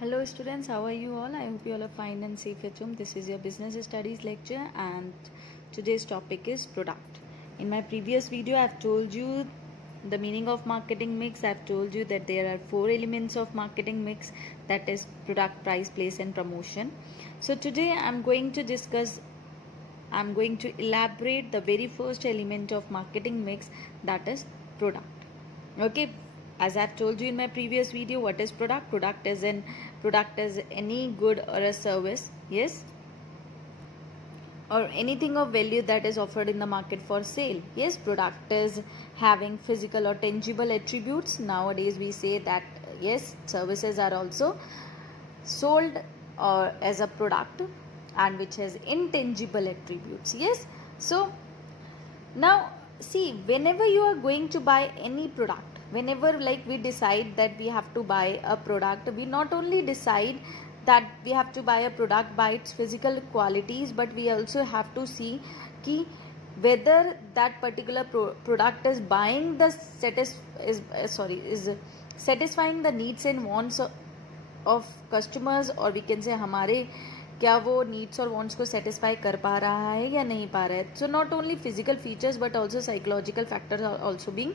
Hello students, how are you all? I hope you all are fine and safe at home. This is your business studies lecture and today's topic is product. In my previous video, I've told you the meaning of marketing mix. I've told you that there are 4 elements of marketing mix, that is product, price, place and promotion. So today I'm going to elaborate the very first element of marketing mix, that is product. Okay, as I've told you in my previous video, what is product? Product is any good or a service, yes, or anything of value that is offered in the market for sale. Yes, product is having physical or tangible attributes. Nowadays we say that yes, services are also sold or as a product and which has intangible attributes. Yes, so now see, whenever you are going to buy any product, whenever like we decide that we have to buy a product, we not only decide that we have to buy a product by its physical qualities, but we also have to see ki whether that particular product is buying the is satisfying the needs and wants of customers, or we can say हमारे क्या वो needs और wants को satisfy कर पा रहा है या नहीं पा रहा है. So not only physical features but also psychological factors are also being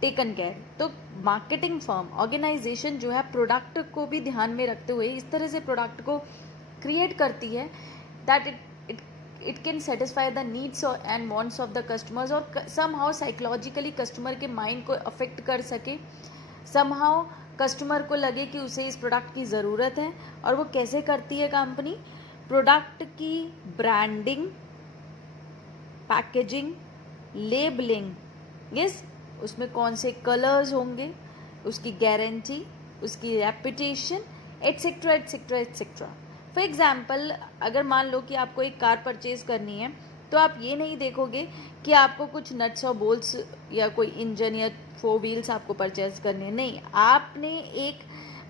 taken care. तो मार्केटिंग फर्म ऑर्गेनाइजेशन जो है प्रोडक्ट को भी ध्यान में रखते हुए इस तरह से प्रोडक्ट को क्रिएट करती है that it can satisfy the needs and wants of the customers, और समहाउ साइकोलॉजिकली कस्टमर के माइंड को अफेक्ट कर सके, समहाउ कस्टमर को लगे कि उसे इस प्रोडक्ट की ज़रूरत है. और वो कैसे करती है कंपनी? प्रोडक्ट की ब्रांडिंग, पैकेजिंग, लेबलिंग, यस, उसमें कौन से कलर्स होंगे, उसकी गारंटी, उसकी reputation, etcetera etcetera etcetera. For example, अगर मान लो कि आपको एक कार परचेज करनी है, तो आप ये नहीं देखोगे कि आपको कुछ नट्स और बोल्ट्स या कोई इंजन या 4 व्हील्स आपको परचेज करने, नहीं, आपने एक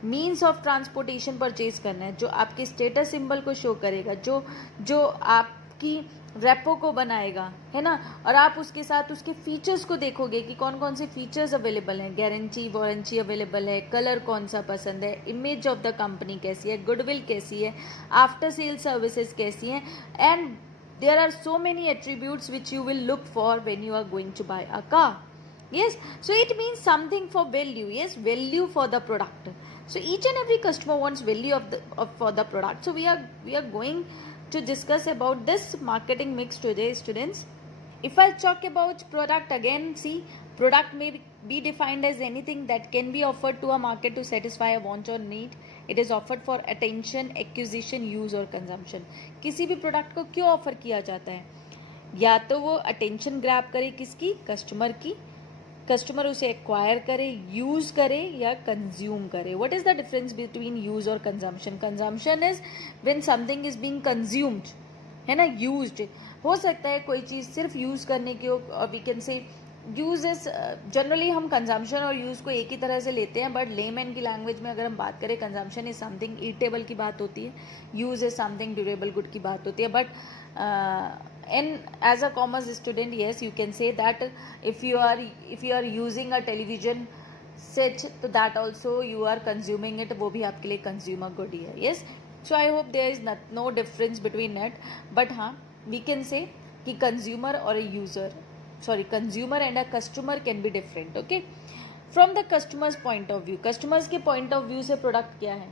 मीन्स ऑफ ट्रांसपोर्टेशन परचेज करना है जो आपके स्टेटस सिंबल को शो करेगा, जो आपकी रेपो को बनाएगा, है ना. और आप उसके साथ उसके फीचर्स को देखोगे कि कौन कौन से फीचर्स अवेलेबल हैं, गारंटी वारंटी अवेलेबल है, कलर कौन सा पसंद है, इमेज ऑफ द कंपनी कैसी है, गुडविल कैसी है, आफ्टर सेल सर्विसेज कैसी हैं, and there are so many attributes which you will look for when you are going to buy a car. Yes, so it means something for value. Yes, value for the product. So each and every customer wants value for the product. So we are going to discuss about this marketing mix today, students. If I talk about product again, see, product may be defined as anything that can be offered to a market to satisfy a want or need. It is offered for attention, acquisition, use और consumption. किसी भी product को क्यों offer किया जाता है? या तो वो अटेंशन ग्रैब करे किसकी, कस्टमर की, कस्टमर उसे एक्वायर करे, यूज करे या कंज्यूम करे. What is the difference between use और consumption? Consumption is when something is being consumed, है ना. यूज्ड हो सकता है कोई चीज़ सिर्फ यूज़ करने की हो, और we can say use is generally हम कंजम्पशन और यूज़ को एक ही तरह से लेते हैं, बट लेमैन की लैंग्वेज में अगर हम बात करें, कंजम्पशन इज समथिंग ईटेबल की बात होती है, use is something durable good की बात होती है. But in as a commerce student, yes, you can say that if you are using a television set, तो that also you are consuming it, वो भी आपके लिए कंज्यूमर गुड ही है. Yes, so I hope there is no difference between it, but हाँ, we can say कि consumer और consumer and a customer can be different. Okay, from the customers point of view, customers के point of view से product क्या है?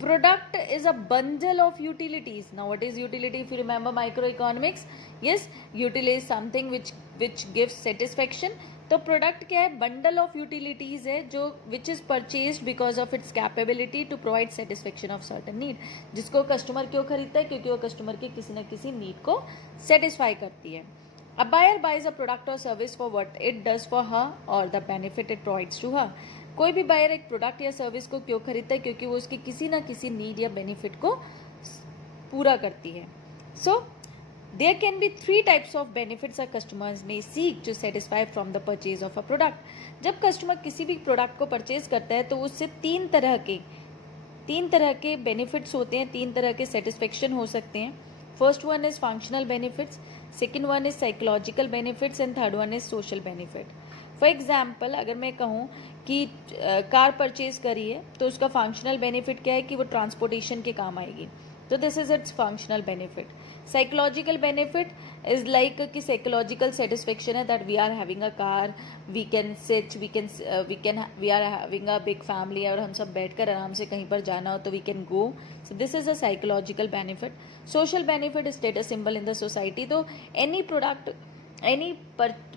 Product is a bundle of utilities. Now what is utility? If you remember microeconomics, yes, utility is something which gives satisfaction. तो product क्या है? Bundle of utilities है जो which is purchased because of its capability to provide satisfaction of certain need. जिसको customer क्यों खरीदता है? क्योंकि वो कस्टमर के किसी न किसी नीड को सेटिस्फाई करती है. A buyer buys a product or service for what it does for her or the benefit it provides to her. कोई भी बायर एक प्रोडक्ट या सर्विस को क्यों खरीदता है? क्योंकि वो उसकी किसी ना किसी नीड या बेनिफिट को पूरा करती है. So there can be 3 types of benefits our customers may seek to satisfy from the purchase of a product. जब कस्टमर किसी भी प्रोडक्ट को परचेज करता है तो उससे तीन तरह के बेनिफिट्स होते हैं, 3 तरह के सेटिस्फेक्शन हो सकते हैं. First one is functional benefits, second one is psychological benefits, and third one is social benefit. For example अगर मैं कहूँ कि कार परचेज करी है तो उसका फंक्शनल बेनिफिट क्या है कि वो ट्रांसपोर्टेशन के काम आएगी, तो this is its functional benefit. Psychological benefit is like कि साइकोलॉजिकल सेटिस्फेक्शन है that we are having a car, we can sit, we are having a big family, और हम सब बैठकर आराम से कहीं पर जाना हो तो we can go. So this is a psychological benefit. Social benefit, status symbol in the society. तो any product, any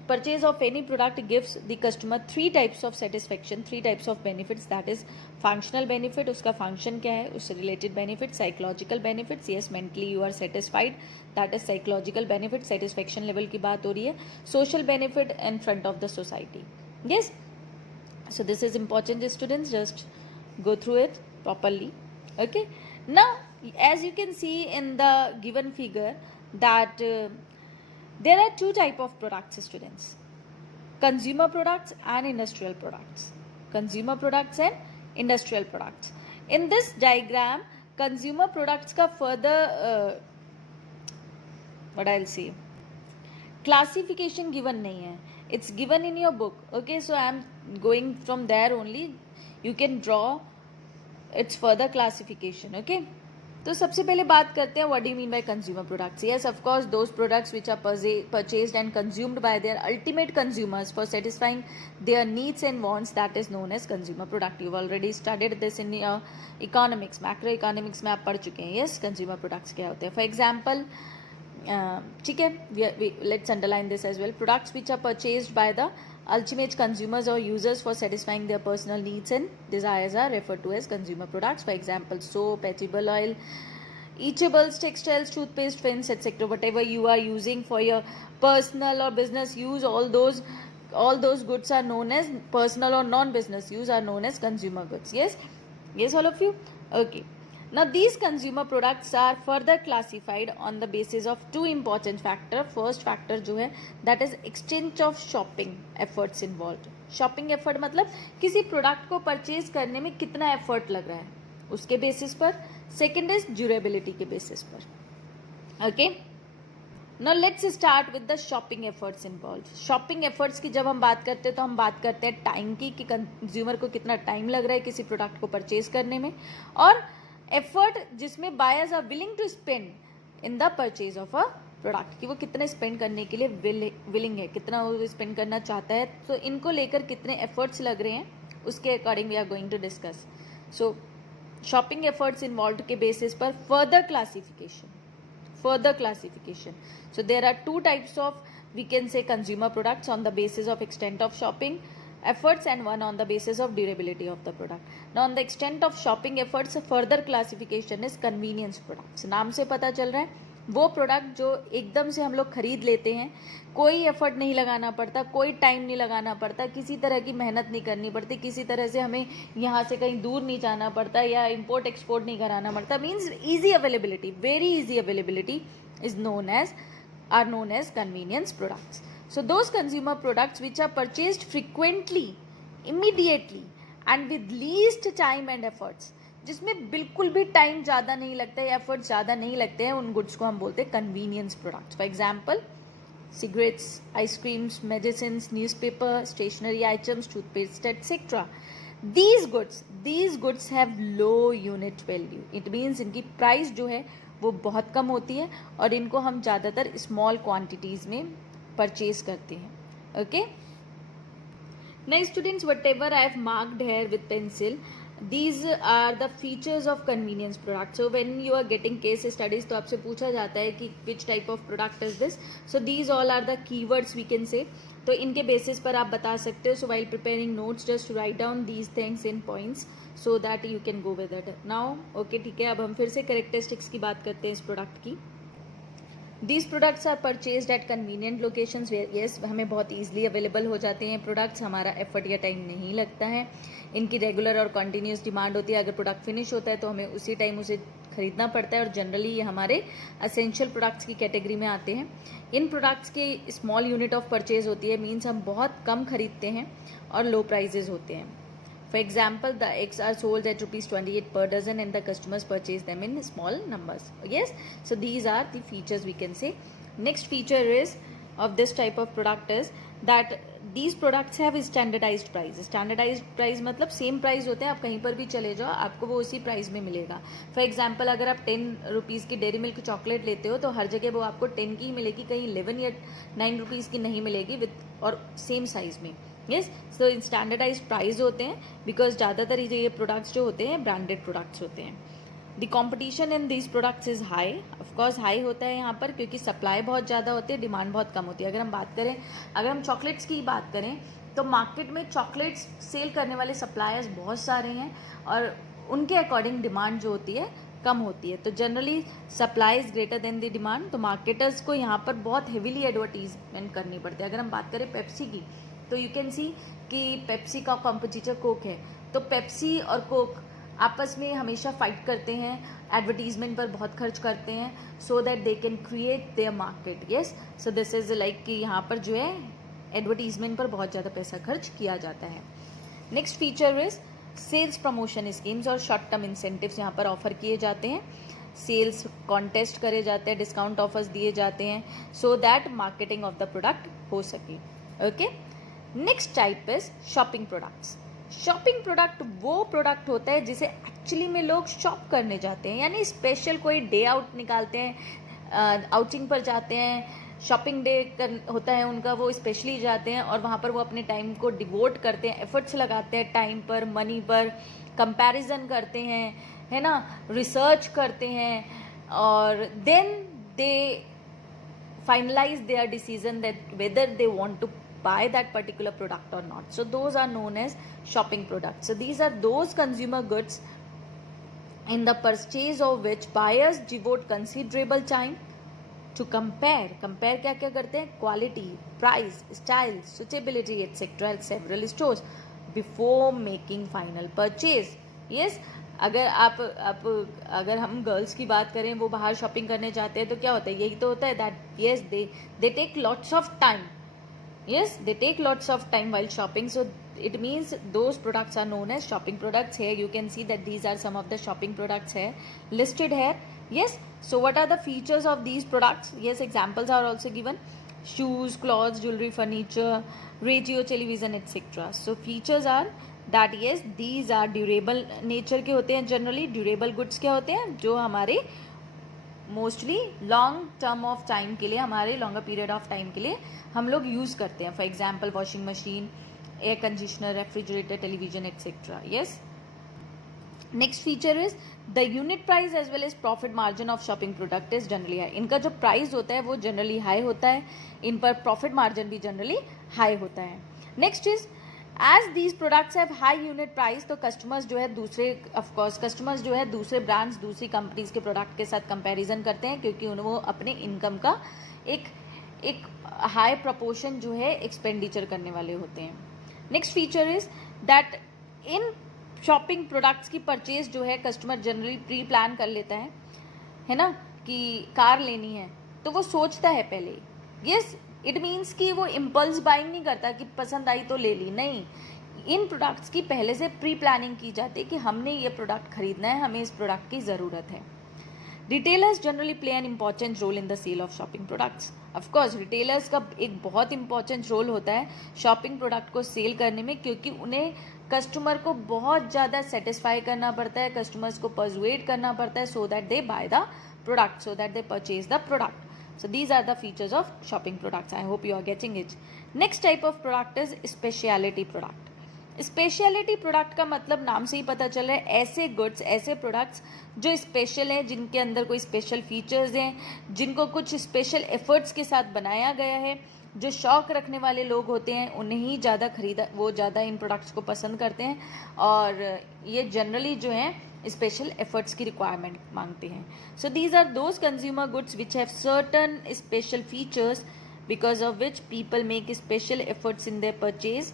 purchase of any product gives the customer three types of satisfaction, three types of benefits. That is functional benefit, उसका function क्या है, उससे related benefit. Psychological benefits, yes, mentally you are satisfied, that is psychological benefit, satisfaction level की बात हो रही है. Social benefit in front of the society. Yes, so this is important students, just go through it properly. Okay, now as you can see in the given figure that there are two type of products students, consumer products and industrial products. Consumer products and industrial products. In this diagram consumer products का further what I'll say classification given नहीं है, it's given in your book. Okay, so I am going from there only, you can draw its further classification. Okay, तो सबसे पहले बात करते हैं what do you mean by consumer products. Yes, of course those products which are purchased and consumed by their ultimate consumers for satisfying their needs and wants, that is known as consumer product. You already studied this in economics, macro economics में आप पढ़ चुके हैं. Yes, consumer products क्या होते हैं. For example, ठीक है, let's underline this as well. Products which are purchased by the ultimate consumers or users for satisfying their personal needs and desires are referred to as consumer products. For example, soap, edible oil, eatables, textiles, toothpaste, pens, etc. Whatever you are using for your personal or business use, all those goods are known as personal or non-business use are known as consumer goods. Yes, all of you. Okay. Now these consumer products are further classified on the basis of two important factor. First factor जो है that is extent of shopping efforts involved. Shopping effort मतलब किसी product को purchase करने में कितना effort लग रहा है, उसके बेसिस पर. सेकेंड इज ड्यूरेबिलिटी के बेसिस पर. Okay, now let's start with the shopping efforts involve. Shopping efforts की जब हम बात करते हैं तो हम बात करते हैं टाइम की, कि कंज्यूमर को कितना टाइम लग रहा है किसी प्रोडक्ट को परचेज करने में, और एफर्ट जिसमें buyers are willing to spend in the purchase of a product, कि वो कितने स्पेंड करने के लिए विलिंग है, कितना वो स्पेंड करना चाहता है. तो इनको लेकर कितने एफर्ट्स लग रहे हैं उसके according we are going to discuss. So shopping efforts involve के बेसिस पर further classification. So there are two types of, we can say, consumer products on the basis of extent of shopping efforts and one on the basis of durability of the product. Now on the extent of shopping efforts, further classification is convenience products. नाम से पता चल रहा है वो product जो एकदम से हम लोग खरीद लेते हैं, कोई एफर्ट नहीं लगाना पड़ता, कोई टाइम नहीं लगाना पड़ता, किसी तरह की मेहनत नहीं करनी पड़ती, किसी तरह से हमें यहाँ से कहीं दूर नहीं जाना पड़ता या इंपोर्ट एक्सपोर्ट नहीं कराना पड़ता. Means easy availability, very easy availability is known as convenience products. So those consumer products which are purchased frequently, immediately and with least time and efforts, जिसमें बिल्कुल भी टाइम ज़्यादा नहीं लगता है, एफर्ट ज़्यादा नहीं लगते हैं, उन गुड्स को हम बोलते हैं convenience products. For example, cigarettes, ice creams, medicines, newspaper, stationery items, toothpaste, etc. These goods have low unit value. It means इनकी प्राइस जो है वो बहुत कम होती है और इनको हम ज़्यादातर स्मॉल क्वांटिटीज़ में परचेज करते हैं. Okay, now students, what ever I have marked here with pencil, these are the features of convenience product. So when you are getting case studies तो आपसे पूछा जाता है कि which type of product is this. So these all are the keywords we can say. तो इनके basis पर आप बता सकते हो. So while preparing notes, just write down these things in points so that you can go with it. Now okay, ठीक है, अब हम फिर से characteristics की बात करते हैं इस प्रोडक्ट की. These products are purchased at convenient locations where yes, हमें बहुत easily available हो जाते हैं प्रोडक्ट्स, हमारा एफर्ट या टाइम नहीं लगता है. इनकी रेगुलर और कंटिन्यूस डिमांड होती है. अगर प्रोडक्ट फिनिश होता है तो हमें उसी टाइम उसे खरीदना पड़ता है और जनरली ये हमारे असेंशियल प्रोडक्ट्स की कैटेगरी में आते हैं. इन प्रोडक्ट्स की स्मॉल यूनिट ऑफ परचेज होती है, मीन्स हम बहुत कम खरीदते हैं और लो प्राइजेज होते हैं. For example, the eggs are sold at ₹28 per dozen and the customers purchase them in small numbers. Yes, so these are the features we can say. Next feature is of this type of product is that these products have standardised price. Standardised price मतलब same price होते हैं, आप कहीं पर भी चले जाओ आपको वो उसी प्राइस में मिलेगा. फॉर एग्जाम्पल अगर आप 10 रुपीज़ की डेयरी मिल्क चॉकलेट लेते हो तो हर जगह वो आपको 10 की ही मिलेगी, कहीं 11 या 9 रुपीज़ की नहीं मिलेगी विथ और सेम साइज़ में. यस, सो स्टैंडर्डाइज्ड प्राइस होते हैं बिकॉज ज़्यादातर ये प्रोडक्ट्स जो होते हैं ब्रांडेड प्रोडक्ट्स होते हैं. The competition in this products is high. Of course high होता है यहाँ पर क्योंकि सप्लाई बहुत ज़्यादा होती है, डिमांड बहुत कम होती है. अगर हम बात करें, अगर हम चॉकलेट्स की बात करें तो मार्केट में चॉकलेट्स सेल करने वाले सप्लायर्स बहुत सारे हैं और उनके अकॉर्डिंग डिमांड जो होती है कम होती है. तो generally supply is greater than the demand. तो मार्केटर्स को यहाँ पर बहुत हेविली एडवर्टीजमेंट करनी पड़ती है. अगर हम बात करें पेप्सी की तो यू कैन सी कि पेप्सी का कॉम्पिटिटर कोक है. तो पेप्सी और कोक आपस में हमेशा फाइट करते हैं, एडवर्टीजमेंट पर बहुत खर्च करते हैं so that they can create their market. Yes, so this is like कि यहाँ पर जो है एडवर्टीजमेंट पर बहुत ज़्यादा पैसा खर्च किया जाता है. Next feature is sales promotion schemes और शॉर्ट टर्म इंसेंटिव्स यहाँ पर ऑफर किए जाते हैं. सेल्स कॉन्टेस्ट करे जाते हैं, डिस्काउंट ऑफर्स दिए जाते हैं so that marketing of the product हो सके. Okay, next type is shopping products. Shopping product वो प्रोडक्ट होता है जिसे एक्चुअली में लोग शॉप करने जाते हैं, यानी स्पेशल कोई डे आउट निकालते हैं, आउटिंग पर जाते हैं, शॉपिंग डे होता है उनका, वो स्पेशली जाते हैं और वहाँ पर वो अपने टाइम को डिवोट करते हैं, एफर्ट्स लगाते हैं टाइम पर, मनी पर, कंपैरिजन करते हैं, है ना, रिसर्च करते हैं और then they finalise their decision that whether they want to buy that particular product or not. So those are known as shopping products. So these are those consumer goods in the purchase of which buyers devote considerable time to compare क्या क्या करते हैं, quality, price, style, suitability etc. at several stores before making final purchase. Yes, अगर हम girls की बात करें, वो बाहर शॉपिंग करने जाते हैं तो क्या होता है, यही तो होता है that yes they take lots of time. Yes, they take lots of time while shopping. So it means those products are known as shopping products. Here you can see that these are some of the shopping products here listed here. Yes, so what are the features of these products? Yes, examples are also given: shoes, clothes, jewelry, furniture, radio, television etc. So features are that yes, these are durable nature के होते हैं. Generally durable goods क्या होते हैं, जो हमारे mostly long term of time के लिए, हमारे लॉन्गर पीरियड ऑफ टाइम के लिए हम लोग यूज़ करते हैं. For example washing machine, air conditioner, refrigerator, television etcetera. Yes, next feature is the unit price as well as profit margin of shopping product is generally high. इनका जो price होता है वो जनरली हाई होता है, इन पर प्रॉफिट मार्जिन भी जनरली हाई होता है. Next is as these products have high unit price, तो कस्टमर्स जो है दूसरे ब्रांड्स, दूसरी कंपनीज के प्रोडक्ट के साथ कंपैरिजन करते हैं क्योंकि वो अपने इनकम का एक हाई प्रपोर्शन जो है एक्सपेंडिचर करने वाले होते हैं. Next feature is that in shopping products की परचेज जो है कस्टमर जनरली प्री प्लान कर लेता है ना, कि कार लेनी है तो वो सोचता है पहले. यस, इट मीन्स कि वो इम्पल्स बाइंग नहीं करता कि पसंद आई तो ले ली, नहीं. इन प्रोडक्ट्स की पहले से प्री प्लानिंग की जाती है कि हमने ये प्रोडक्ट खरीदना है, हमें इस प्रोडक्ट की ज़रूरत है. Retailers generally play an important role in the sale of shopping products. Of course retailers का एक बहुत इंपॉर्टेंट रोल होता है शॉपिंग प्रोडक्ट को सेल करने में, क्योंकि उन्हें कस्टमर को बहुत ज़्यादा सेटिस्फाई करना पड़ता है, कस्टमर्स को परसुएड करना पड़ता है so that they by the product, so that they purchase the product. So these are the features of shopping products. I hope you are getting it. Next type of product is specialty product. Specialty product का मतलब नाम से ही पता चल रहा है, ऐसे goods, ऐसे प्रोडक्ट्स जो स्पेशल हैं, जिनके अंदर कोई स्पेशल फीचर्स हैं, जिनको कुछ स्पेशल एफर्ट्स के साथ बनाया गया है. जो शौक रखने वाले लोग होते हैं उन्हें ही ज़्यादा इन प्रोडक्ट्स को पसंद करते हैं और ये जनरली जो हैं स्पेशल एफर्ट्स की रिक्वायरमेंट मांगते हैं. So these are those consumer goods which have certain special features because of which people make special efforts in their purchase.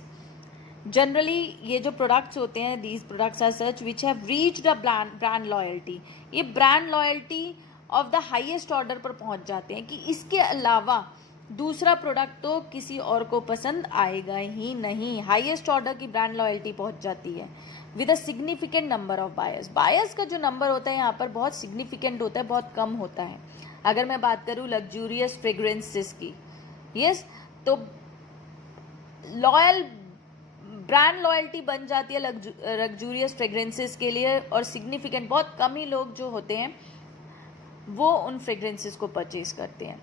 Generally ये जो प्रोडक्ट्स होते हैं, these products are such which have reached a brand loyalty. ये brand loyalty of the highest order पर पहुंच जाते हैं कि इसके अलावा दूसरा प्रोडक्ट तो किसी और को पसंद आएगा ही नहीं. हाईएस्ट ऑर्डर की ब्रांड लॉयल्टी पहुंच जाती है with a significant number of buyers. Buyers का जो नंबर होता है यहाँ पर बहुत सिग्निफिकेंट होता है, बहुत कम होता है. अगर मैं बात करूँ लग्जूरियस फ्रेग्रेंसेस की, यस, तो लॉयल ब्रांड लॉयल्टी बन जाती है लग्जूरियस फ्रेग्रेंसेस के लिए, और सिग्निफिकेंट बहुत कम ही लोग जो होते हैं वो उन फ्रेग्रेंसेस को परचेज करते हैं.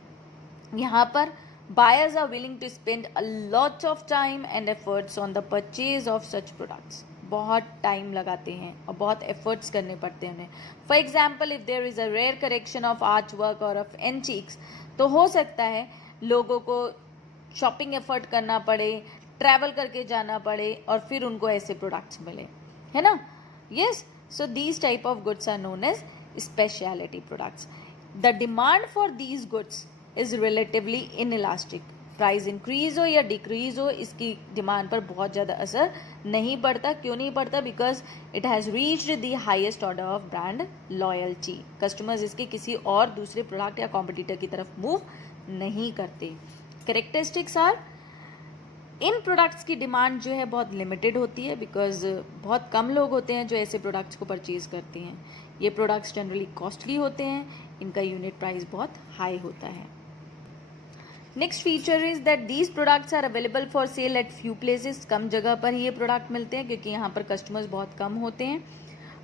यहाँ पर buyers are willing to spend a lot of time and efforts on the purchase of such products. बहुत टाइम लगाते हैं और बहुत एफर्ट्स करने पड़ते हैं उन्हें. For example, if there is a rare collection of art work और ऑफ एंटीक्स, तो हो सकता है लोगों को शॉपिंग एफर्ट करना पड़े, ट्रैवल करके जाना पड़े और फिर उनको ऐसे प्रोडक्ट्स मिले, है ना. Yes, so these type of goods are known as speciality products. The demand for these goods is relatively inelastic. Price increase हो या डिक्रीज हो, इसकी डिमांड पर बहुत ज़्यादा असर नहीं पड़ता. क्यों नहीं पड़ता? Because it has reached the highest order of brand loyalty. Customers इसके किसी और दूसरे प्रोडक्ट या कॉम्पिटिटर की तरफ मूव नहीं करते. कैरेक्टरिस्टिक्स आर, इन प्रोडक्ट्स की डिमांड जो है बहुत लिमिटेड होती है, बिकॉज बहुत कम लोग होते हैं जो ऐसे प्रोडक्ट्स को परचेज करते हैं. ये प्रोडक्ट्स जनरली कॉस्टली होते हैं, इनका यूनिट प्राइस बहुत हाई होता है. Next feature is that these products are available for sale at few places. कम जगह पर ये प्रोडक्ट मिलते हैं क्योंकि यहाँ पर कस्टमर्स बहुत कम होते हैं,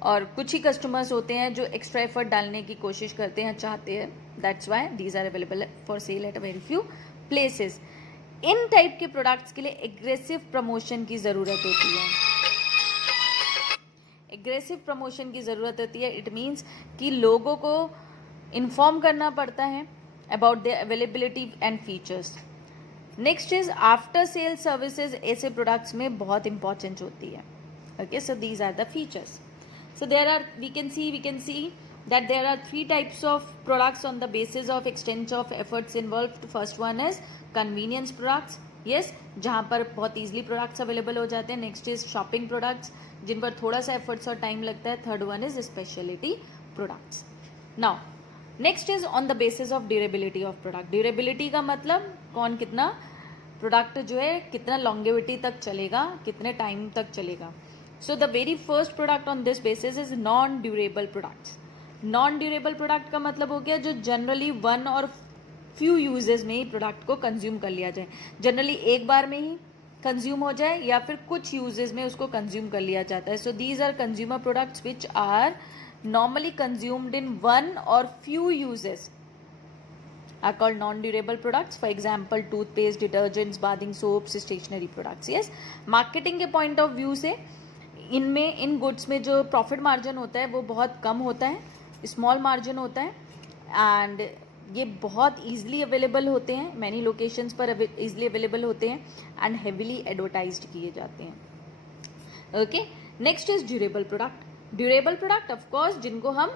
और कुछ ही कस्टमर्स होते हैं जो एक्स्ट्रा एफर्ट डालने की कोशिश करते हैं, चाहते हैं. That's why these are available for sale at a very few places. इन टाइप के प्रोडक्ट्स के लिए एग्रेसिव प्रमोशन की ज़रूरत होती है. एग्रेसिव प्रमोशन की ज़रूरत होती है. इट मीन्स कि लोगों को इन्फॉर्म करना पड़ता है about the availability and features. Next is after sale services. ऐसे प्रोडक्ट्स में बहुत इंपॉर्टेंट होती है. Okay, so these are the features. So there are, we can see that there are three types of products on the basis of extent of efforts involved. First one is convenience products. Yes, जहाँ पर बहुत easily products available हो जाते हैं. Next is shopping products, जिन पर थोड़ा सा efforts और time लगता है. Third one is specialty products. Now, next is on the basis of durability of product. Durability का मतलब कौन कितना product जो है कितना longevity तक चलेगा, कितने time तक चलेगा. So the very first product on this basis is non-durable products. Non durable product का मतलब हो गया जो जनरली वन और फ्यू यूजेस में ही प्रोडक्ट को कंज्यूम कर लिया जाए. जनरली एक बार में ही कंज्यूम हो जाए या फिर कुछ यूजेस में उसको कंज्यूम कर लिया जाता है. So these are consumer products which are normally consumed in one और few uses are called non durable products. For example toothpaste, detergents, bathing soaps, stationery products. Yes, marketing के पॉइंट ऑफ व्यू से इनमें, इन goods में जो profit margin होता है वो बहुत कम होता है, स्मॉल मार्जिन होता है, एंड ये बहुत ईजिली अवेलेबल होते हैं, मैनी लोकेशंस पर ईजिली अवेलेबल होते हैं, एंड हेविली एडवर्टाइज्ड किए जाते हैं. Okay, next is durable product. Durable product of course जिनको हम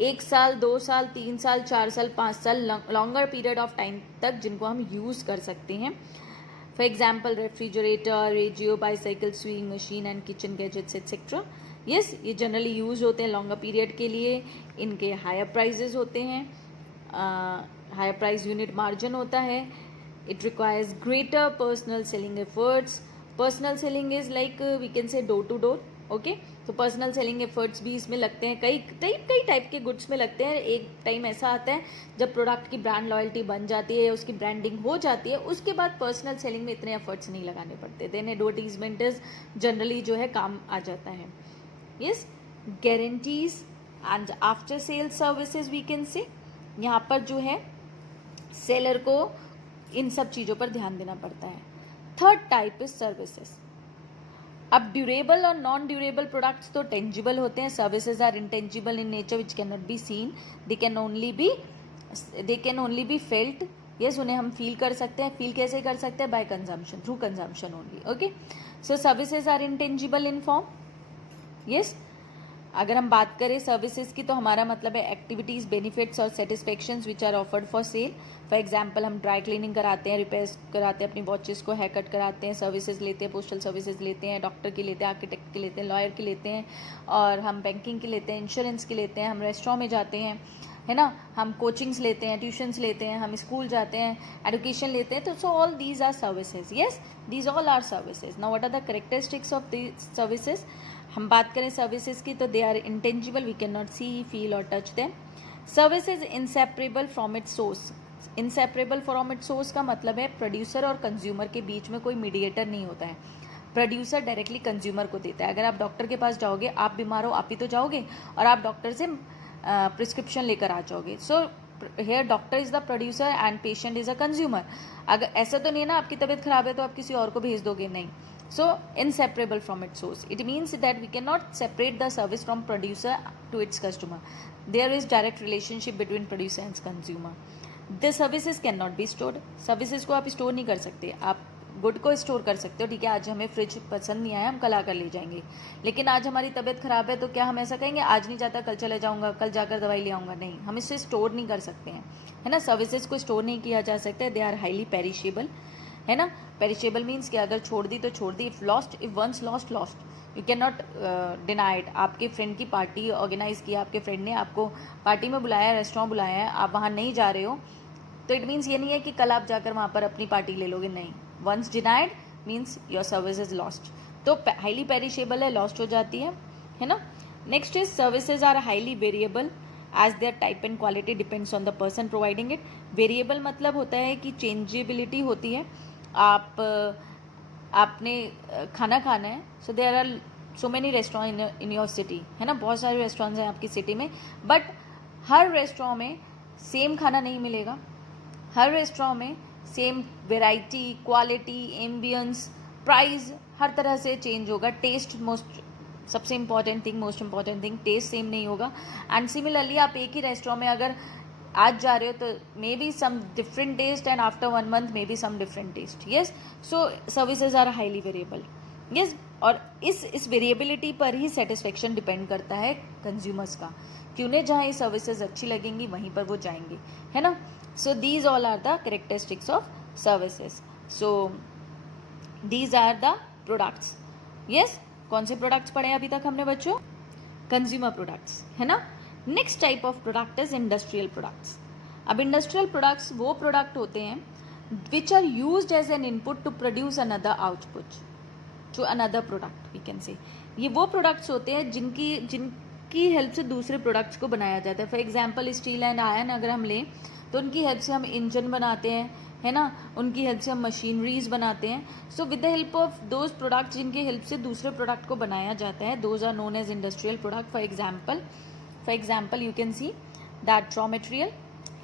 1 साल, 2 साल, 3 साल, 4 साल, 5 साल, लॉन्गर पीरियड ऑफ टाइम तक जिनको हम यूज़ कर सकते हैं. For example refrigerator, radio, bicycle, swing machine and kitchen gadgets etcetera. Yes, ये जनरली यूज होते हैं लॉन्गर पीरियड के लिए. इनके हायर प्राइजेज होते हैं, हायर प्राइस यूनिट मार्जिन होता है. It requires greater personal selling efforts. Personal selling is like we can say door to door. Okay, तो पर्सनल सेलिंग एफर्ट्स भी इसमें लगते हैं. कई टाइप के गुड्स में लगते हैं. एक टाइम ऐसा आता है जब प्रोडक्ट की ब्रांड लॉयल्टी बन जाती है या उसकी ब्रांडिंग हो जाती है, उसके बाद पर्सनल सेलिंग में इतने एफर्ट्स नहीं लगाने पड़ते. देन एडवर्टीजमेंट इज जनरली जो है काम आ जाता है. Yes, guarantees and after sale services we can say. यहाँ पर जो है सेलर को इन सब चीज़ों पर ध्यान देना पड़ता है. Third type is services. अब ड्यूरेबल और नॉन ड्यूरेबल प्रोडक्ट्स तो टेंजिबल होते हैं. Services are intangible in nature which can not be seen. They can only be felt. Yes, उन्हें हम फील कर सकते हैं. फील कैसे कर सकते हैं? By consumption, through consumption only. Okay, so services are intangible in form. Yes, अगर हम बात करें सर्विसेज की तो हमारा मतलब है एक्टिविटीज़, बेनिफिट्स और satisfactions which are offered for sale. For example हम ड्राई क्लीनिंग कराते हैं, रिपेयर्स कराते हैं, अपनी वॉचेस को हेयर कट कराते हैं, सर्विसेज लेते हैं, पोस्टल सर्विसेज लेते हैं, डॉक्टर की लेते हैं, आर्किटेक्ट की लेते हैं, लॉयर की लेते हैं, और हम बैंकिंग की लेते हैं, इंश्योरेंस की लेते हैं, हम रेस्टोरेंट में जाते हैं, है ना, हम कोचिंग्स लेते हैं, ट्यूशन्स लेते हैं, हम स्कूल जाते हैं, एजुकेशन लेते हैं. तो so all these are services. Yes, these all are services. Now what are the characteristics of these services? हम बात करें सर्विसेज की तो they are intangible, we can not see, feel और touch them. Service is inseparable from its source. Inseparable from its source का मतलब है producer और कंज्यूमर के बीच में कोई मीडिएटर नहीं होता है। प्रोड्यूसर डायरेक्टली कंज्यूमर को देता है। अगर आप डॉक्टर के पास जाओगे, आप बीमार हो, आप ही तो जाओगे और आप डॉक्टर से प्रिस्क्रिप्शन लेकर आ जाओगे। So here doctor is the producer and patient is a consumer. अगर ऐसा तो नहीं है ना आपकी तबीयत खराब है तो आप किसी और को भेज दोगे, नहीं। So inseparable from its source. It means that we cannot separate the service from producer to its customer. There is direct relationship between producer and consumer. The services cannot be stored. Services को आप store नहीं कर सकते। आप good को store कर सकते हो, ठीक है, आज हमें फ्रिज पसंद नहीं आया, हम कल आकर ले जाएंगे। लेकिन आज हमारी तबीयत खराब है तो क्या हम ऐसा कहेंगे आज नहीं जाता कल चले जाऊंगा, कल जाकर दवाई ले आऊंगा? नहीं, हम इसे स्टोर नहीं कर सकते हैं, है ना। सर्विसेज को स्टोर नहीं किया जा सकता है। दे आर हाईली पेरिशेबल, है ना। पेरिशेबल मीन्स कि अगर छोड़ दी तो छोड़ दी। If once lost you can not deny it. आपके फ्रेंड की पार्टी ऑर्गेनाइज किया, आपके फ्रेंड ने आपको पार्टी में बुलाया, रेस्टोरेंट बुलाया है, आप वहाँ नहीं जा रहे हो तो इट मीन्स ये नहीं है कि कल आप जाकर वहाँ पर अपनी पार्टी ले लोगे, नहीं। Once denied means your service is lost. तो हाईली पेरिशेबल है, लॉस्ट हो जाती है ना। Next is services are highly variable as their type and quality depends on the person providing it. Variable मतलब होता है कि चेंजेबिलिटी होती है। आपने खाना खाना है, so there are so many restaurant in your city, है ना। बहुत सारे रेस्टोरेंट्स हैं आपकी सिटी में, बट हर रेस्टोरेंट में सेम खाना नहीं मिलेगा। हर रेस्टोरेंट में same variety, quality, ambience, price हर तरह से चेंज होगा। टेस्ट सबसे most important thing, taste same नहीं होगा। एंड सिमिलरली आप एक ही रेस्टोरेंट में अगर आज जा रहे हो तो maybe some different taste and after 1 month maybe some different taste. Yes, so services are highly variable. Yes, और इस वेरिएबिलिटी पर ही सेटिस्फेक्शन डिपेंड करता है कंज्यूमर्स का, कि उन्हें जहाँ ये सर्विसेज अच्छी लगेंगी वहीं पर वो जाएंगे, है ना। So these all are the characteristics of services. So these are the products. Yes, कौन से प्रोडक्ट्स पढ़े अभी तक हमने बच्चों? कंज्यूमर प्रोडक्ट्स, है ना। Next type of product is industrial products. अब इंडस्ट्रियल प्रोडक्ट्स वो प्रोडक्ट होते हैं which are used as an input to produce another output to another product, we can say. ये वो प्रोडक्ट्स होते हैं जिनकी हेल्प से दूसरे प्रोडक्ट्स को बनाया जाता है। For example steel and iron अगर हम लें तो उनकी हेल्प से हम इंजन बनाते हैं, है ना। उनकी हेल्प से हम मशीनरीज बनाते हैं। So with the help of those products जिनकी हेल्प से दूसरे प्रोडक्ट को बनाया जाता है, those are known as industrial product. For example, you can see that raw material,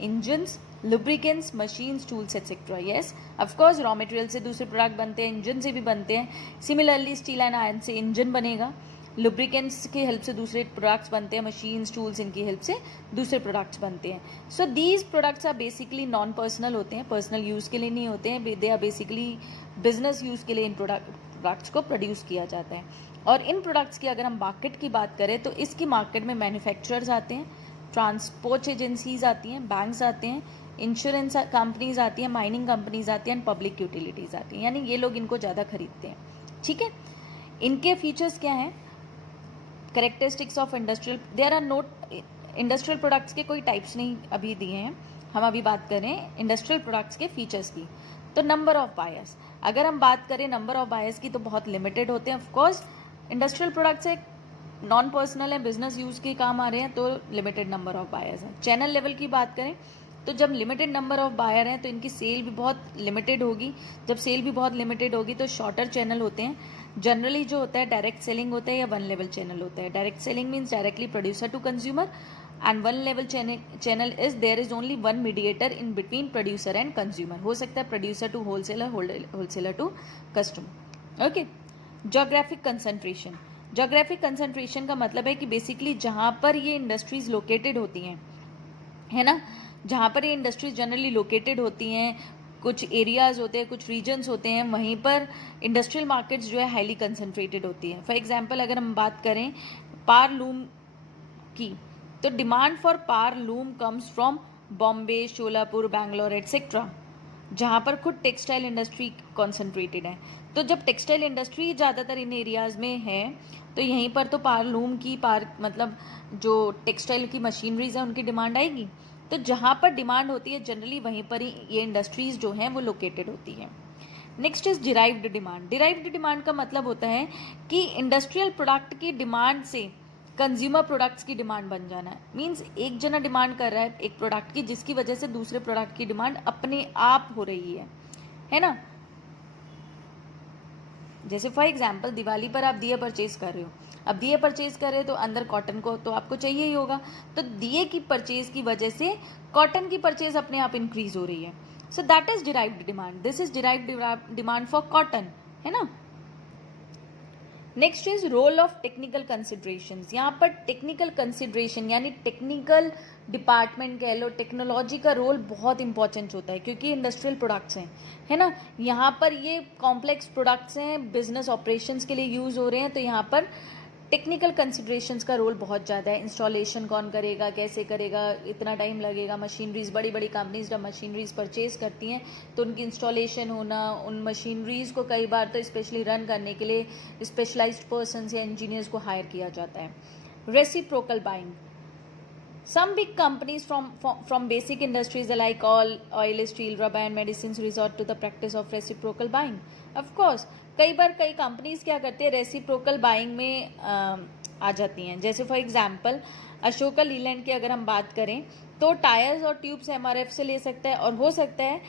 engines, lubricants, machines, tools, etc. Yes, of course, raw material से दूसरे product बनते हैं, इंजन से भी बनते हैं। सिमिलरली स्टील एंड आयरन से इंजन बनेगा, लुब्रिकेंट्स की हेल्प से दूसरे प्रोडक्ट्स बनते हैं, मशीन्स, टूल्स, इनकी हेल्प से दूसरे प्रोडक्ट्स बनते हैं। So these products are basically non personal होते हैं, पर्सनल यूज़ के लिए नहीं होते हैं। They are basically business use के लिए इन प्रोडक्ट्स को प्रोड्यूस किया जाता है। और इन प्रोडक्ट्स की अगर हम मार्केट की बात करें तो इसकी मार्केट में मैन्युफैक्चरर्स आते हैं, ट्रांसपोर्ट एजेंसीज आती हैं, बैंक्स आते हैं, इंश्योरेंस कंपनीज आती हैं, माइनिंग कंपनीज आती हैं, एंड पब्लिक यूटिलिटीज आती हैं, यानी ये लोग इनको ज़्यादा खरीदते हैं, ठीक है। इनके फीचर्स क्या हैं? Characteristics of industrial, there are note industrial products के कोई टाइप्स नहीं अभी दिए हैं, हम अभी बात करें इंडस्ट्रियल प्रोडक्ट्स के फीचर्स की। तो नंबर ऑफ बायर्स, अगर हम बात करें नंबर ऑफ बायर्स की तो बहुत लिमिटेड होते हैं। ऑफकोर्स इंडस्ट्रियल प्रोडक्ट्स एक नॉन पर्सनल है, बिजनेस यूज़ के काम आ रहे हैं, तो लिमिटेड नंबर ऑफ बायर्स हैं। चैनल लेवल की बात करें तो जब लिमिटेड नंबर ऑफ बायर हैं तो इनकी सेल भी बहुत लिमिटेड होगी। जब सेल भी बहुत लिमिटेड होगी तो शॉर्टर चैनल होते हैं। जनरली जो होता है डायरेक्ट सेलिंग होता है या वन लेवल चैनल होता है। Direct selling means directly producer to consumer, and one level channel is there is only one mediator in between producer and consumer. हो सकता है producer to wholesaler, wholesaler to customer. Okay, geographic concentration. Geographic concentration का मतलब है कि basically जहाँ पर ये इंडस्ट्रीज लोकेटेड होती हैं, है ना, जहाँ पर ये इंडस्ट्रीज जनरली लोकेटेड होती हैं, कुछ एरियाज होते हैं, कुछ रीजन्स होते हैं, वहीं पर इंडस्ट्रियल मार्केट्स जो है हाईली कंसंट्रेटेड होती हैं। फॉर एग्जांपल अगर हम बात करें पार लूम की, तो demand for power loom comes from Bombay, Sholapur, Bangalore etcetera, जहाँ पर खुद टेक्सटाइल इंडस्ट्री कॉन्सेंट्रेटेड है। तो जब टेक्सटाइल इंडस्ट्री ज़्यादातर इन एरियाज़ में है तो यहीं पर तो पारलूम की मतलब जो टेक्सटाइल की मशीनरीज हैं उनकी डिमांड आएगी। तो जहाँ पर डिमांड होती है जनरली वहीं पर ही ये इंडस्ट्रीज़ जो हैं वो लोकेटेड होती हैं। Next is derived demand. Derived demand का मतलब होता है कि इंडस्ट्रियल प्रोडक्ट की डिमांड से कंज्यूमर प्रोडक्ट्स की डिमांड बन जाना है, मीन्स एक जना डिमांड कर रहा है एक प्रोडक्ट की जिसकी वजह से दूसरे प्रोडक्ट की डिमांड अपने आप हो रही है ना। जैसे फॉर एग्जाम्पल दिवाली पर आप दिए परचेज कर रहे हो, अब दिए परचेज कर रहे हो तो अंदर कॉटन को तो आपको चाहिए ही होगा, तो दिए की परचेज की वजह से कॉटन की परचेज अपने आप इंक्रीज हो रही है। So that is derived demand, this is derived demand for cotton, है ना। Next is role of technical considerations. यहाँ पर टेक्निकल कंसिडरेशन यानी टेक्निकल डिपार्टमेंट कह लो, टेक्नोलॉजी का रोल बहुत इंपॉर्टेंट होता है क्योंकि इंडस्ट्रियल प्रोडक्ट्स हैं, है ना। यहाँ पर ये कॉम्प्लेक्स प्रोडक्ट्स हैं, बिजनेस ऑपरेशंस के लिए यूज़ हो रहे हैं, तो यहाँ पर टेक्निकल कंसिडरेशंस का रोल बहुत ज़्यादा है। इंस्टॉलेशन कौन करेगा, कैसे करेगा, इतना टाइम लगेगा, मशीनरीज, बड़ी बड़ी कंपनीज जब मशीनरीज परचेज करती हैं तो उनकी इंस्टॉलेशन होना, उन मशीनरीज को कई बार तो स्पेशली रन करने के लिए स्पेशलाइज्ड पर्सन्स या इंजीनियर्स को हायर किया जाता है। Reciprocal buying, some big companies from basic industries like oil, steel, rubber and medicines resort to the practice of reciprocal buying. Of course, कई बार कई कंपनीज क्या करते हैं रेसिप्रोकल बाइंग में आ जाती हैं। जैसे फॉर एग्जांपल अशोका लीलैंड की अगर हम बात करें तो टायर्स और ट्यूब्स एमआरएफ से ले सकता है, और हो सकता है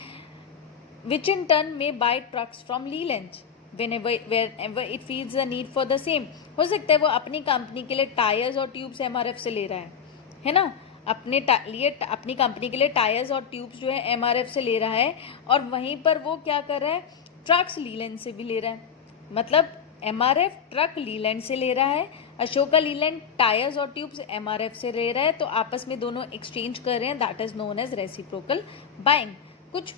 विच इन टर्न में buy trucks from Leyland whenever it feels the need for the same। हो सकता है वो अपनी कंपनी के लिए टायर्स और ट्यूब्स एमआरएफ से ले रहा है ना, अपने लिए अपनी कंपनी के लिए टायर्स और ट्यूब्स जो है एमआरएफ से ले रहा है, और वहीं पर वो क्या कर रहा है ट्रक्स लीलैंड से भी ले रहा है। मतलब एमआरएफ ट्रक लीलैंड से ले रहा है, अशोका लीलैंड टायर्स और ट्यूब्स एमआरएफ से ले रहा है, तो आपस में दोनों एक्सचेंज कर रहे हैं, that is known as reciprocal buying. कुछ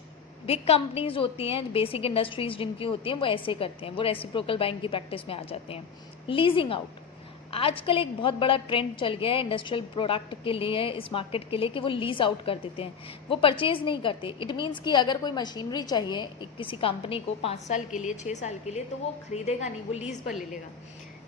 बिग कंपनीज होती हैं, बेसिक इंडस्ट्रीज जिनकी होती हैं वो ऐसे करते हैं, वो रेसिप्रोकल बाइंग की प्रैक्टिस में आ जाते हैं। लीजिंग आउट, आजकल एक बहुत बड़ा ट्रेंड चल गया है इंडस्ट्रियल प्रोडक्ट के लिए, इस मार्केट के लिए, कि वो लीज आउट कर देते हैं, वो परचेज नहीं करते। इट मीन्स कि अगर कोई मशीनरी चाहिए किसी कंपनी को 5 साल के लिए, 6 साल के लिए, तो वो खरीदेगा नहीं, वो लीज पर ले लेगा,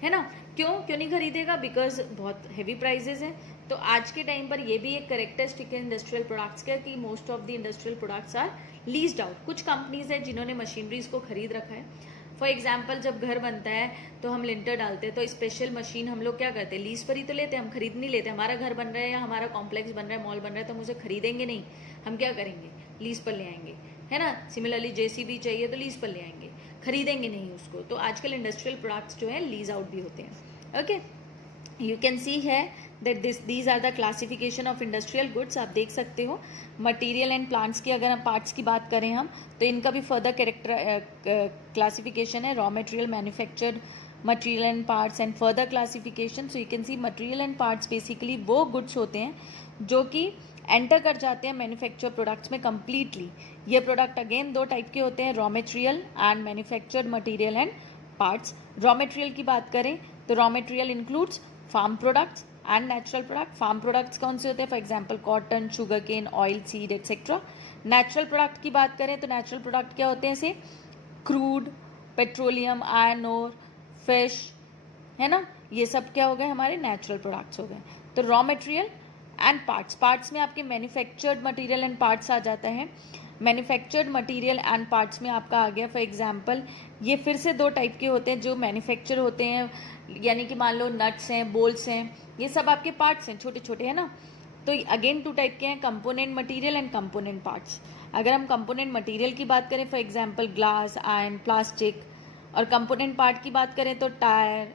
है ना। क्यों नहीं खरीदेगा? बिकॉज बहुत हैवी प्राइजेज हैं। तो आज के टाइम पर ये भी एक करेक्टरिस्टिक है इंडस्ट्रियल प्रोडक्ट्स का कि most of the industrial products are leased out. कुछ कंपनीज हैं जिन्होंने मशीनरीज को खरीद रखा है। फॉर एग्जाम्पल जब घर बनता है तो हम लिंटर डालते हैं, तो स्पेशल मशीन हम लोग क्या करते हैं, लीज पर ही तो लेते हैं, हम खरीद नहीं लेते। हमारा घर बन रहा है या हमारा कॉम्प्लेक्स बन रहा है, मॉल बन रहा है, तो हम उसे खरीदेंगे नहीं, हम क्या करेंगे, लीज पर ले आएंगे, है ना। सिमिलरली जेसीबी चाहिए तो लीज पर ले आएंगे, खरीदेंगे नहीं उसको। तो आजकल इंडस्ट्रियल प्रोडक्ट्स जो है लीज आउट भी होते हैं। ओके, यू कैन सी है that these are the classification of industrial goods. आप देख सकते हो मटेरियल एंड प्लांट्स की अगर हम पार्ट्स की बात करें हम, तो इनका भी फर्दर क्लासिफिकेशन है, raw material, manufactured material and parts and further classification. So you can see material and parts basically वो गुड्स होते हैं जो कि एंटर कर जाते हैं मैन्युफैक्चर प्रोडक्ट्स में कम्प्लीटली। ये प्रोडक्ट अगेन 2 टाइप के होते हैं, raw material and manufactured material and parts. Raw material की बात करें तो raw material includes farm products and natural product. Farm products कौन से होते हैं? For example cotton, sugar cane, oil seed etcetera. Natural product की बात करें तो नेचुरल प्रोडक्ट क्या होते हैं? जैसे crude, petroleum, iron ore, fish, है ना, ये सब क्या हो गए हमारे नेचुरल प्रोडक्ट्स हो गए। तो raw material and parts, parts में आपके मैन्युफैक्चर्ड मटेरियल एंड पार्ट्स आ जाता है। मैन्युफैक्चर्ड मटेरियल एंड पार्ट्स में आपका आ गया फॉर एग्जांपल, ये फिर से 2 टाइप के होते हैं जो मैन्युफैक्चर होते हैं, यानी कि मान लो नट्स हैं, बोल्ट्स हैं, ये सब आपके पार्ट्स हैं, छोटे छोटे, है ना। तो अगेन 2 टाइप के हैं, component material and component parts. अगर हम कंपोनेंट मटेरियल की बात करें for example glass, iron, plastic, और कंपोनेंट पार्ट की बात करें तो tyre,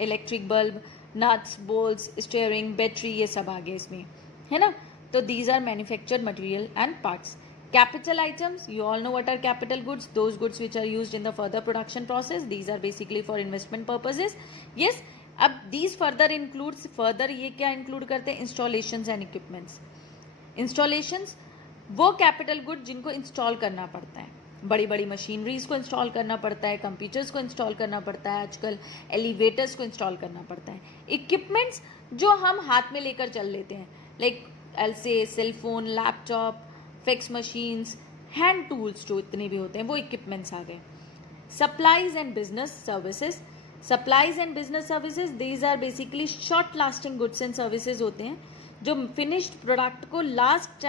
electric bulb, nuts, bolts, steering, battery, ये सब आ गए इसमें, है ना। तो these are manufactured material and parts. Capital items, you all know what are capital goods, those goods which are used in the further production process, these are basically for investment purposes. Yes, अब these further includes, further ये क्या include करते हैं? Installations and equipments. Installations वो capital good जिनको install करना पड़ता है, बड़ी बड़ी मशीनरीज को इंस्टॉल करना पड़ता है, कंप्यूटर्स को इंस्टॉल करना पड़ता है, आजकल एलिवेटर्स को इंस्टॉल करना पड़ता है। इक्विपमेंट्स जो हम हाथ में लेकर चल लेते हैं, लाइक ऐसे cellphone, laptop, fax machines, hand tools जो इतने भी होते हैं, वो इक्विपमेंट्स आ गए। Supplies and business services, supplies and business services, these are basically short lasting goods and services होते हैं जो फिनिश्ड प्रोडक्ट को लास्ट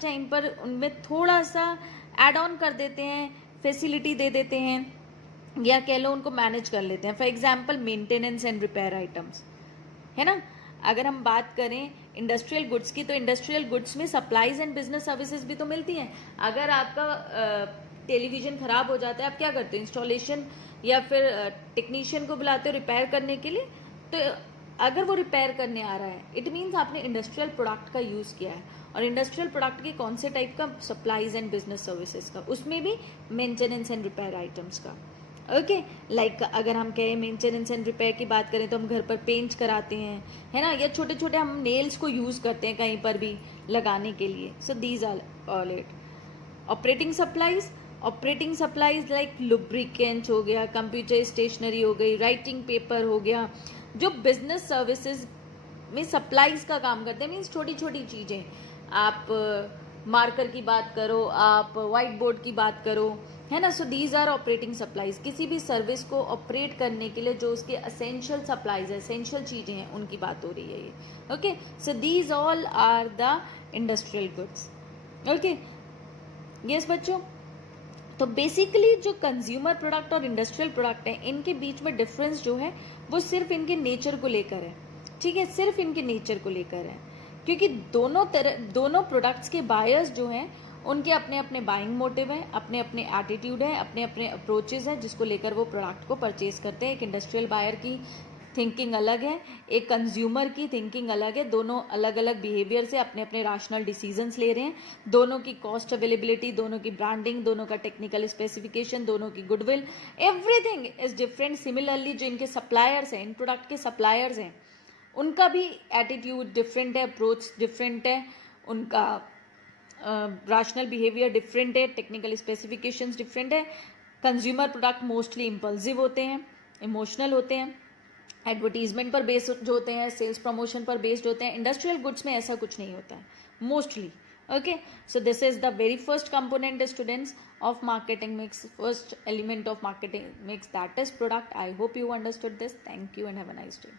टाइम पर उनमें थोड़ा सा एड ऑन कर देते हैं, फैसिलिटी दे देते हैं, या कह लो उनको मैनेज कर लेते हैं. For example maintenance and repair items, है ना. अगर हम बात करें इंडस्ट्रियल गुड्स की, तो इंडस्ट्रियल गुड्स में सप्लाईज एंड बिजनेस सर्विसेज भी तो मिलती हैं. अगर आपका टेलीविजन खराब हो जाता है, आप क्या करते हो, इंस्टॉलेशन या फिर टेक्नीशियन को बुलाते हो रिपेयर करने के लिए. तो अगर वो रिपेयर करने आ रहा है, इट मीन्स आपने इंडस्ट्रियल प्रोडक्ट का यूज़ किया है. और इंडस्ट्रियल प्रोडक्ट के कौन से टाइप का, सप्लाईज एंड बिजनेस सर्विसेज का, उसमें भी मेंटेनेंस एंड रिपेयर आइटम्स का. ओके, लाइक अगर हम कहें मेंटेनेंस एंड रिपेयर की बात करें, तो हम घर पर पेंट कराते हैं, है ना, या छोटे छोटे हम नेल्स को यूज़ करते हैं कहीं पर भी लगाने के लिए. So these are all it. Operating supplies like lubricant हो गया, कंप्यूटर स्टेशनरी हो गई, राइटिंग पेपर हो गया. जो बिजनेस सर्विसेज में सप्लाईज का काम करते हैं, मीन्स छोटी छोटी चीज़ें. आप मार्कर की बात करो, आप वाइट बोर्ड की बात करो, है ना. So these are operating supplies. किसी भी सर्विस को ऑपरेट करने के लिए जो उसके असेंशियल सप्लाईज है, असेंशियल चीज़ें हैं, उनकी बात हो रही है ये. Okay, so these all are the industrial goods. Okay, yes बच्चों. तो बेसिकली जो कंज्यूमर प्रोडक्ट और इंडस्ट्रियल प्रोडक्ट है, इनके बीच में डिफरेंस जो है वो सिर्फ इनके नेचर को लेकर है. ठीक है, सिर्फ इनके नेचर को लेकर है. क्योंकि दोनों प्रोडक्ट्स के बायर्स जो हैं, उनके अपने अपने बाइंग मोटिव हैं, अपने अपने एटीट्यूड है, अपने अपने अप्रोचेस हैं, जिसको लेकर वो प्रोडक्ट को परचेज करते हैं. एक इंडस्ट्रियल बायर की थिंकिंग अलग है, एक कंज्यूमर की थिंकिंग अलग है. दोनों अलग अलग बिहेवियर से अपने अपने रैशनल डिसीजंस ले रहे हैं. दोनों की कॉस्ट अवेलेबिलिटी, दोनों की ब्रांडिंग, दोनों का टेक्निकल स्पेसिफिकेशन, दोनों की goodwill, everything is different. Similarly जो इनके सप्लायर्स हैं, इन प्रोडक्ट के सप्लायर्स हैं, उनका भी एटीट्यूड डिफरेंट है, अप्रोच डिफरेंट है, उनका रैशनल बिहेवियर डिफरेंट है, टेक्निकल स्पेसिफिकेशंस डिफरेंट है. कंज्यूमर प्रोडक्ट मोस्टली इम्पल्सिव होते हैं, इमोशनल होते हैं, एडवर्टीजमेंट पर बेस्ड होते हैं, सेल्स प्रमोशन पर बेस्ड होते हैं. इंडस्ट्रियल गुड्स में ऐसा कुछ नहीं होता है mostly. Okay, so this is the very first component students of marketing mix, first element of marketing mix, that is product. I hope you understood this. Thank you and have a nice day.